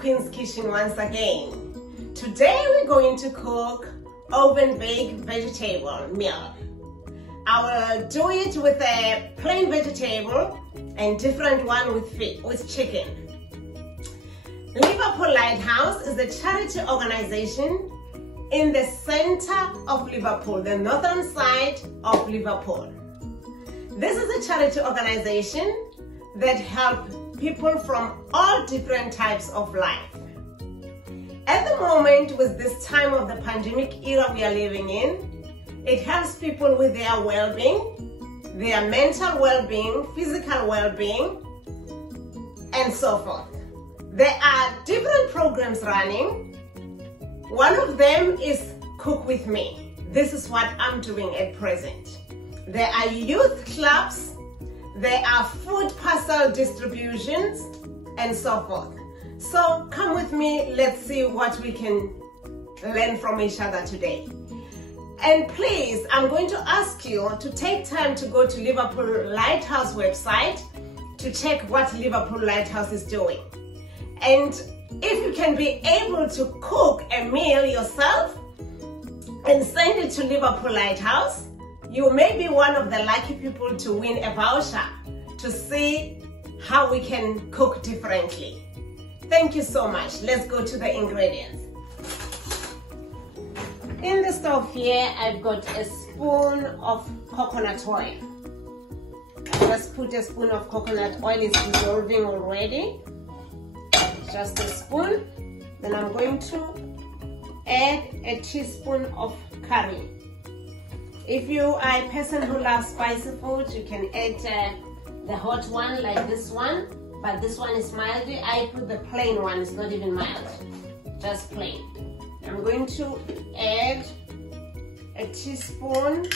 Queen's Kitchen once again. Today we're going to cook oven baked vegetable meal. I will do it with a plain vegetable and different one with chicken. Liverpool Lighthouse is a charity organization in the center of Liverpool, the northern side of Liverpool. This is a charity organization that helps people from all different types of life. At the moment, with this time of the pandemic era we are living in, it helps people with their well-being, their mental well-being, physical well-being, and so forth. There are different programs running. One of them is Cook With Me. This is what I'm doing at present. There are youth clubs, there are food parcel distributions, and so forth. So come with me, let's see what we can learn from each other today. And please, I'm going to ask you to take time to go to Liverpool Lighthouse website to check what Liverpool Lighthouse is doing. And if you can be able to cook a meal yourself and send it to Liverpool Lighthouse, you may be one of the lucky people to win a voucher to see how we can cook differently. Thank you so much. Let's go to the ingredients. In the stove here, I've got a spoon of coconut oil. I just put a spoon of coconut oil, it's dissolving already. Just a spoon. Then I'm going to add a teaspoon of curry. If you are a person who loves spicy food, you can add the hot one like this one, but this one is mild. I put the plain one, it's not even mild, just plain. I'm going to add a teaspoon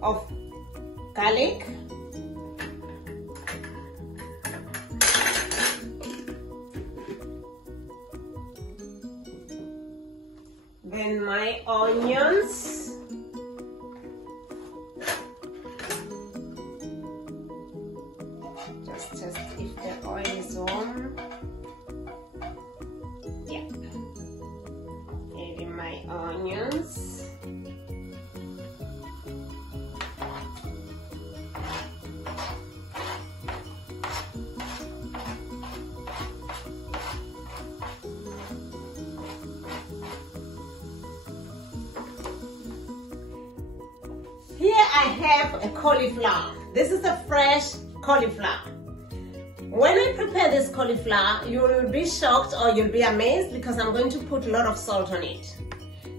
of garlic. Then my onions. Just test if the oil is warm. Yeah. Adding my onions. Here I have a cauliflower. This is a fresh cauliflower. When I prepare this cauliflower, you will be shocked or you'll be amazed because I'm going to put a lot of salt on it,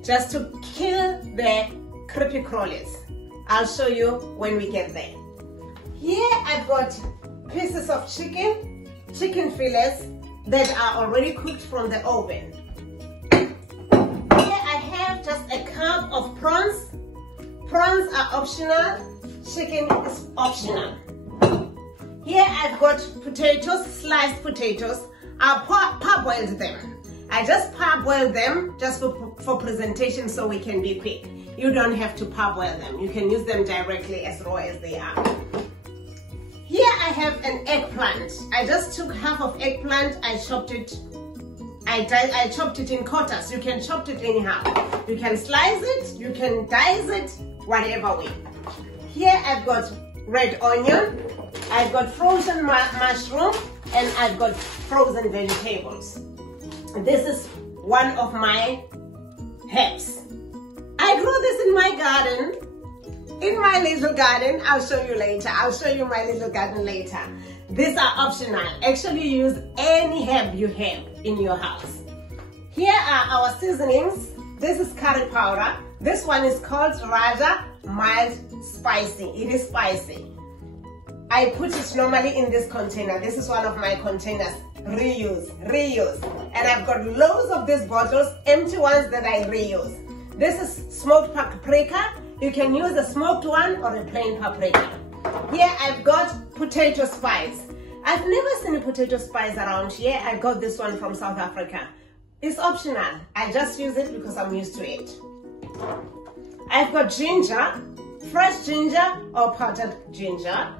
just to kill the creepy crawlies. I'll show you when we get there. Here I've got pieces of chicken fillets that are already cooked from the oven. Here I have just a cup of prawns. Prawns are optional, chicken is optional. Here I've got potatoes, sliced potatoes. I parboiled them. I just parboiled them just for presentation so we can be quick. You don't have to parboil them. You can use them directly as raw as they are. Here I have an eggplant. I just took half of eggplant, I chopped it. I chopped it in quarters. You can chop it anyhow. You can slice it, you can dice it, whatever way. Here I've got red onion, I've got frozen mushroom, and I've got frozen vegetables. This is one of my herbs. I grew this in my garden, in my little garden. I'll show you later. I'll show you my little garden later. These are optional. Actually, use any herb you have in your house. Here are our seasonings. This is curry powder. This one is called Raja Mild Spicy. It is spicy. I put it normally in this container. This is one of my containers. Reuse. And I've got loads of these bottles, empty ones that I reuse. This is smoked paprika. You can use a smoked one or a plain paprika. Here I've got potato spice. I've never seen a potato spice around here. I got this one from South Africa. It's optional. I just use it because I'm used to it. I've got ginger, fresh ginger or powdered ginger,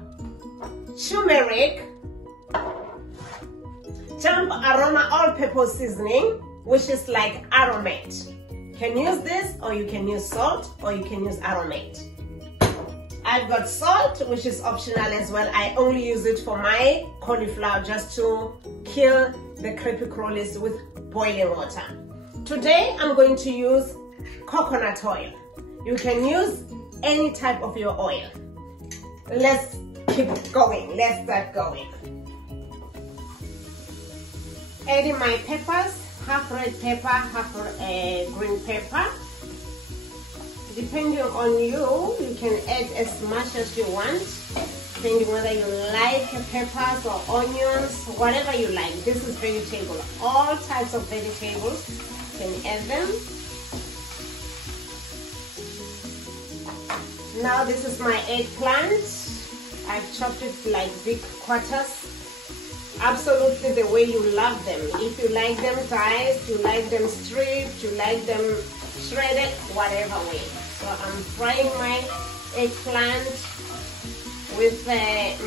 turmeric, Champ Aroma all-purpose seasoning, which is like Aromate. You can use this, or you can use salt, or you can use Aromate. I've got salt, which is optional as well. I only use it for my cauliflower just to kill the creepy crawlies with boiling water. Today, I'm going to use coconut oil. You can use any type of your oil. Let's keep going. Let's start going. Adding my peppers, half red pepper, half green pepper. Depending on you, you can add as much as you want, depending whether you like peppers or onions, whatever you like. This is vegetable. All types of vegetables, you can add them. Now this is my eggplant. I've chopped it like big quarters. Absolutely the way you love them. If you like them diced, you like them stripped, you like them shredded, whatever way. So I'm frying my eggplant with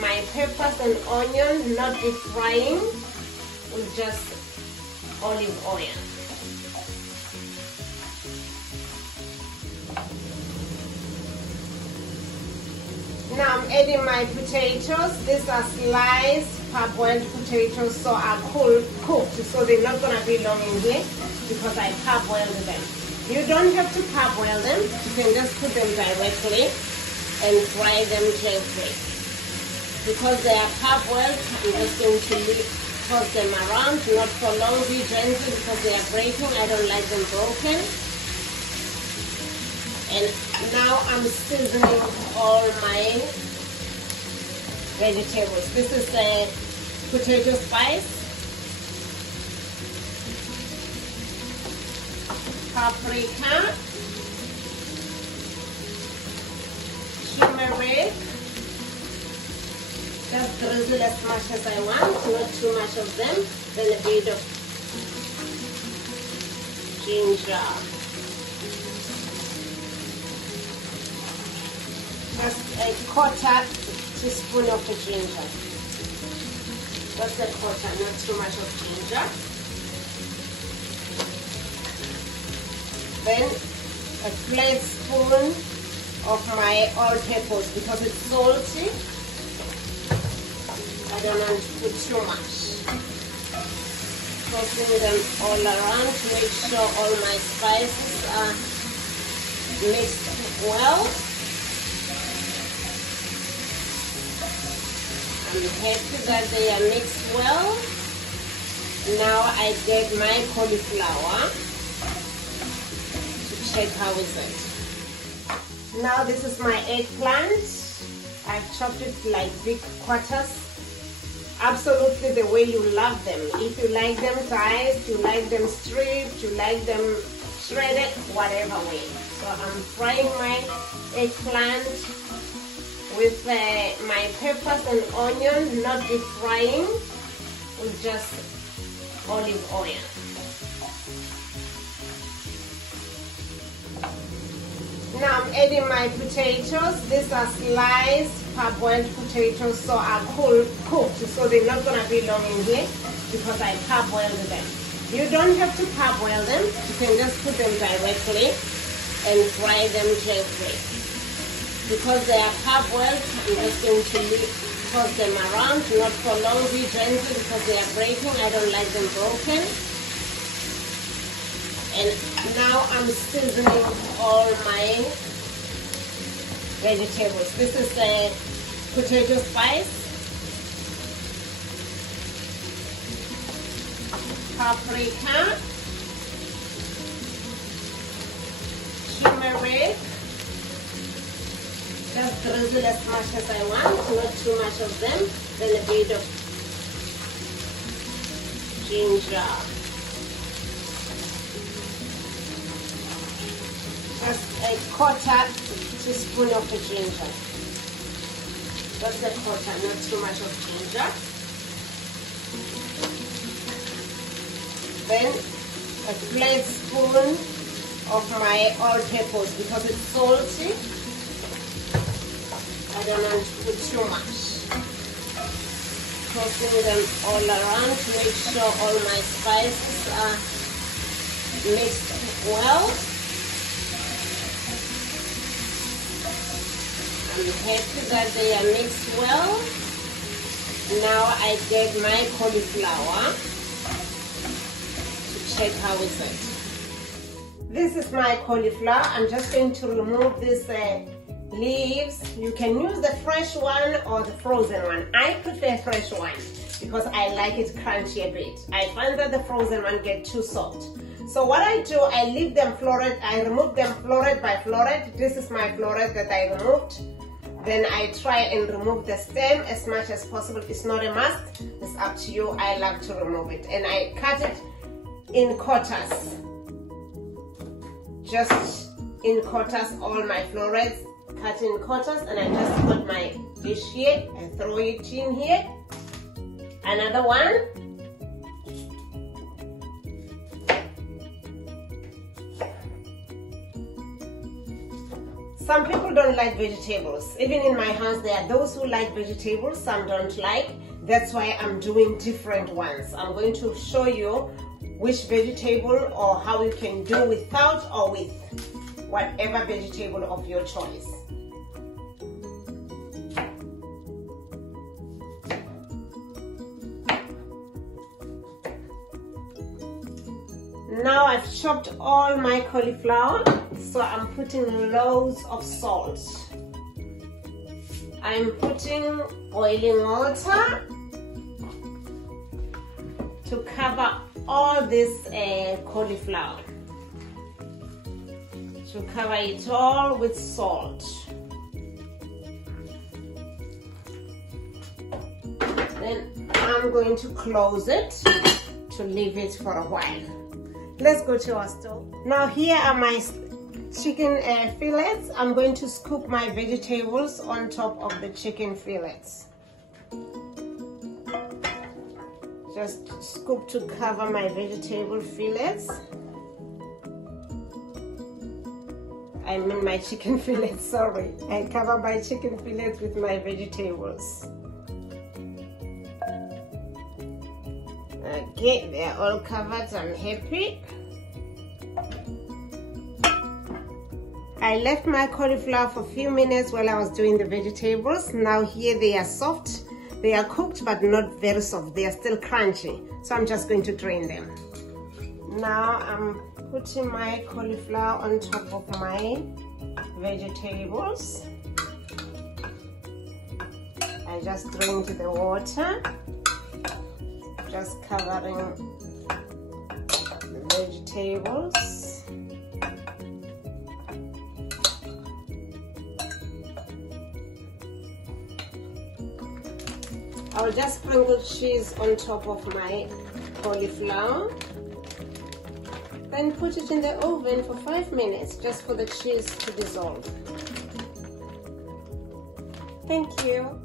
my peppers and onion, not deep frying, with just olive oil. Now I'm adding my potatoes. These are sliced parboiled potatoes, so are cooked, so they're not gonna be long in here because I parboiled them. You don't have to parboil them. You can just put them directly and fry them gently. Because they are parboiled, I'm just going to toss them around, not for long, be gentle because they are breaking. I don't like them broken. And now I'm seasoning all my vegetables. This is a potato spice, paprika, turmeric. Just drizzle as much as I want, not too much of them. Then a bit of ginger. Just a quarter teaspoon of the ginger. Just a quarter, not too much of ginger. Then a flat spoon of my all-purpose because it's salty. I don't want to put too much. Tossing them all around to make sure all my spices are mixed well. I'm happy that they are mixed well. Now I get my cauliflower to check how is it. Now this is my eggplant. I've chopped it like big quarters. Absolutely the way you love them. If you like them diced, you like them stripped, you like them shredded, whatever way. So I'm frying my eggplant with my peppers and onion, not deep frying, with just olive oil. Now I'm adding my potatoes. These are sliced parboiled potatoes, so are cooked, so they're not gonna be long in here because I parboiled them. You don't have to parboil them. You can just put them directly and fry them gently. Because they are parboiled, I'm just going to toss them around, not for long, be gentle because they are breaking. I don't like them broken. And now I'm seasoning all my vegetables. This is a potato spice, paprika, turmeric. Just drizzle as much as I want, not too much of them. Then a bit of ginger. Just a quarter teaspoon of the ginger. Just a quarter, not too much of ginger. Then a flat spoon of my all-purpose because it's salty. I don't want to put too much. tossing them all around to make sure all my spices are mixed well. I'm happy that they are mixed well. Now I get my cauliflower to check how is it. This is my cauliflower. I'm just going to remove these leaves. You can use the fresh one or the frozen one. I prefer fresh one because I like it crunchy a bit. I find that the frozen one gets too soft. So what I do, I leave them floret. I remove them floret by floret. This is my floret that I removed. Then I try and remove the stem as much as possible. It's not a must. It's up to you. I love to remove it. And I cut it in quarters. Just in quarters, all my florets cut in quarters. And I just put my dish here. I throw it in here. Another one. Some people don't like vegetables. Even in my house, there are those who like vegetables, some don't like. That's why I'm doing different ones. I'm going to show you which vegetable or how you can do without or with whatever vegetable of your choice. Now I've chopped all my cauliflower, so I'm putting loads of salt. I'm putting boiling water to cover all this cauliflower. To cover it all with salt. Then I'm going to close it to leave it for a while. Let's go to our stove. Now here are my chicken fillets. I'm going to scoop my vegetables on top of the chicken fillets. Just scoop to cover my vegetable fillets. I mean my chicken fillets, sorry. I cover my chicken fillets with my vegetables. Okay, they're all covered. I'm happy. I left my cauliflower for a few minutes while I was doing the vegetables. Now here they are soft. They are cooked but not very soft. They are still crunchy. So I'm just going to drain them. Now I'm putting my cauliflower on top of my vegetables. I just drained the water. Just covering the vegetables. I'll just sprinkle cheese on top of my cauliflower. Then put it in the oven for 5 minutes just for the cheese to dissolve. Thank you.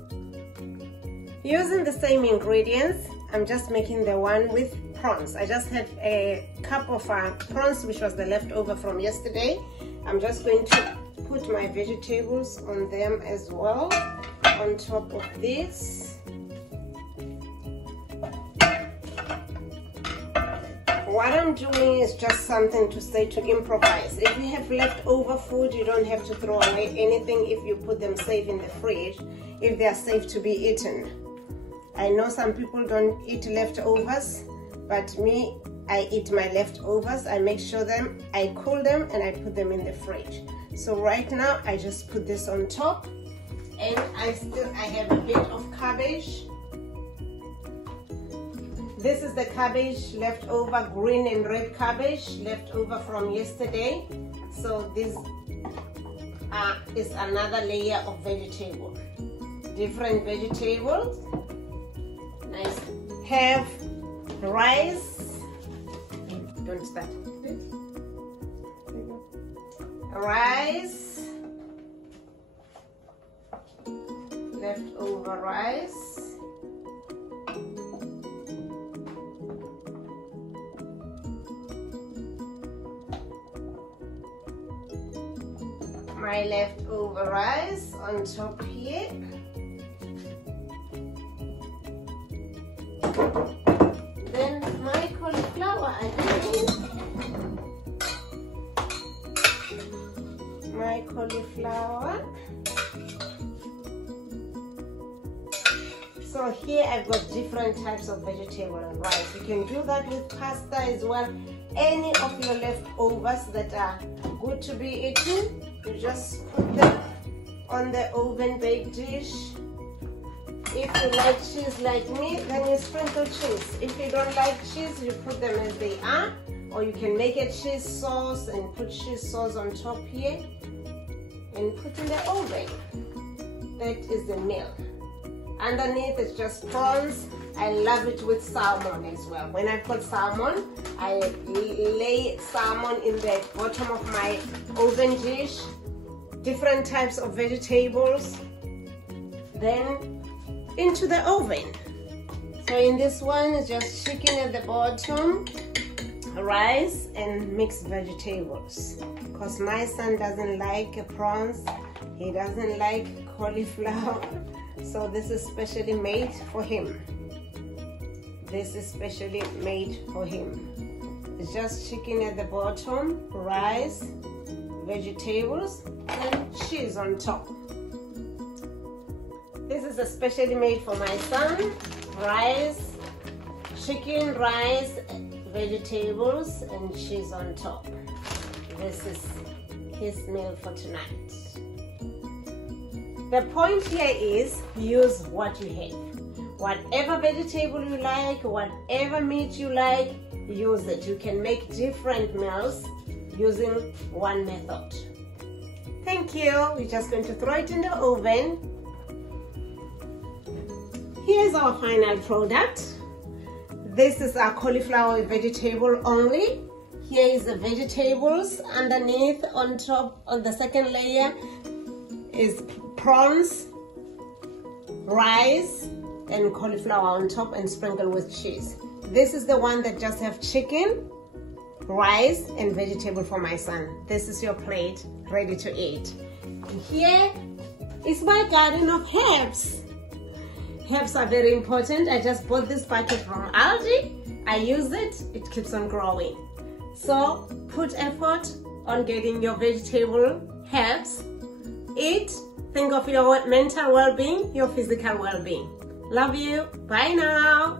Using the same ingredients, I'm just making the one with prawns. I just had a cup of prawns, which was the leftover from yesterday. I'm just going to put my vegetables on them as well, on top of this. What I'm doing is just something to say to improvise. If you have leftover food, you don't have to throw away anything if you put them safe in the fridge, if they are safe to be eaten. I know some people don't eat leftovers, but me, I eat my leftovers. I make sure I cool them and I put them in the fridge. So right now, I just put this on top, and I have a bit of cabbage. This is the cabbage left over, green and red cabbage left over from yesterday. So this is another layer of vegetable, different vegetables. Nice. Have rice. Don't start. Rice. Leftover rice. My leftover rice on top here. Then my cauliflower again. My cauliflower. So here I've got different types of vegetable and rice. You can do that with pasta as well. Any of your leftovers that are good to be eaten, you just put them on the oven baked dish. If you like cheese like me, then you sprinkle cheese. If you don't like cheese, you put them as they are. Or you can make a cheese sauce and put cheese sauce on top here and put in the oven. That is the meal. Underneath it's just prawns. I love it with salmon as well. When I've got salmon, I lay salmon in the bottom of my oven dish. Different types of vegetables. Then into the oven. So in this one, it's just chicken at the bottom, rice and mixed vegetables. Because my son doesn't like prawns, he doesn't like cauliflower. So this is specially made for him. This is specially made for him. It's just chicken at the bottom, rice, vegetables, and cheese on top. This is especially made for my son. Rice, chicken, rice, vegetables, and cheese on top. This is his meal for tonight. The point here is use what you have. Whatever vegetable you like, whatever meat you like, use it. You can make different meals using one method. Thank you. We're just going to throw it in the oven. Here's our final product. This is our cauliflower with vegetable only. Here is the vegetables. Underneath, on top, on the second layer is prawns, rice, and cauliflower on top and sprinkled with cheese. This is the one that just have chicken, rice, and vegetable for my son. This is your plate ready to eat. And here is my garden of herbs. Herbs are very important. I just bought this bucket from Aldi. I use it, it keeps on growing. So put effort on getting your vegetable herbs. Eat, think of your mental well-being, your physical well-being. Love you. Bye now.